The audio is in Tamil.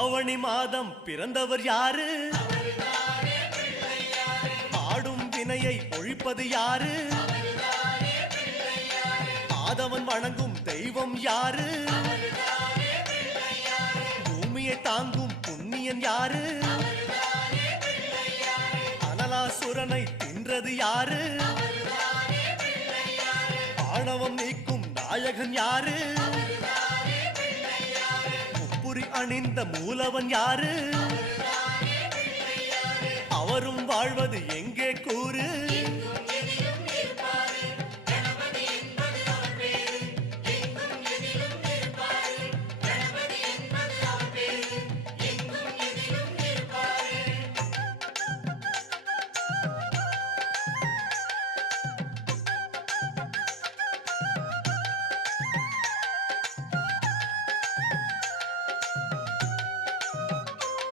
ஆவணி மாதம் பிறந்தவர் யாரு? ஆடும் வினையை ஒழிப்பது யாரு? ஆதவன் வணங்கும் தெய்வம் யாரு? பூமியை தாங்கும் புண்ணியன் யாரு? அனலாசுரனை தின்றது யாரு? ஆணவம் நீக்கும் நாயகன் யாரு? முப்புரி அணிந்த மூலவன் யாரு? அவரும் வாழ்வது எங்கே கூறு?